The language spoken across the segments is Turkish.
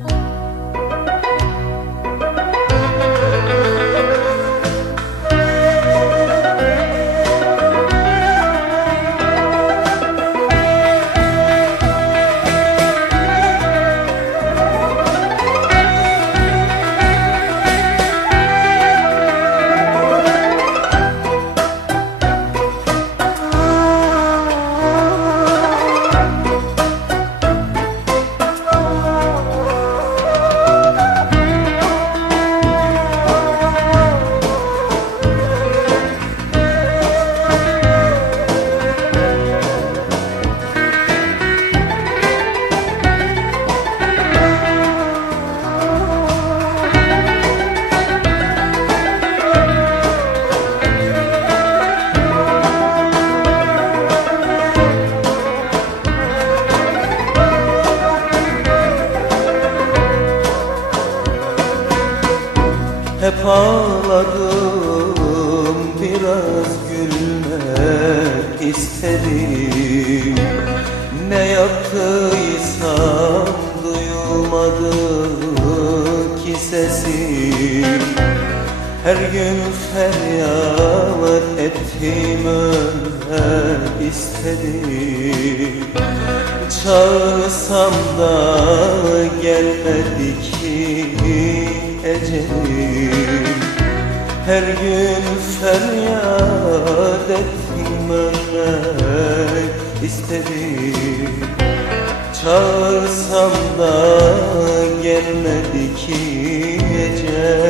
Oh. Ağladım biraz gülmek istedim. Ne yaptıysam duyulmadı ki sesim. Her gün feryat ettim ölmek istedim. Çağırsam da gelmedi ki ecelim Her gün feryat ettim ölmek istedim. Çağırsam da gelmedi ki ecelim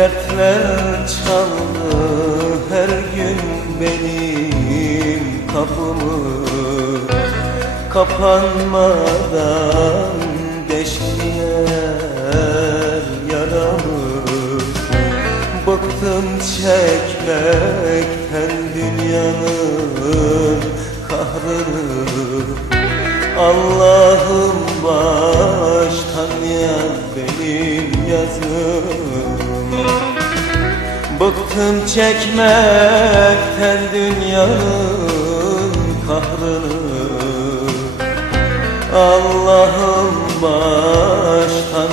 Dertler çaldı. Her gün benim kapımı Kapanmadan deştiler yaramı. Bıktım çekmekten dünyanın kahrını. Allah'ım baştan yaz benim yazım Bıktım çekmekten dünyanın kahrını. Allah'ım baştan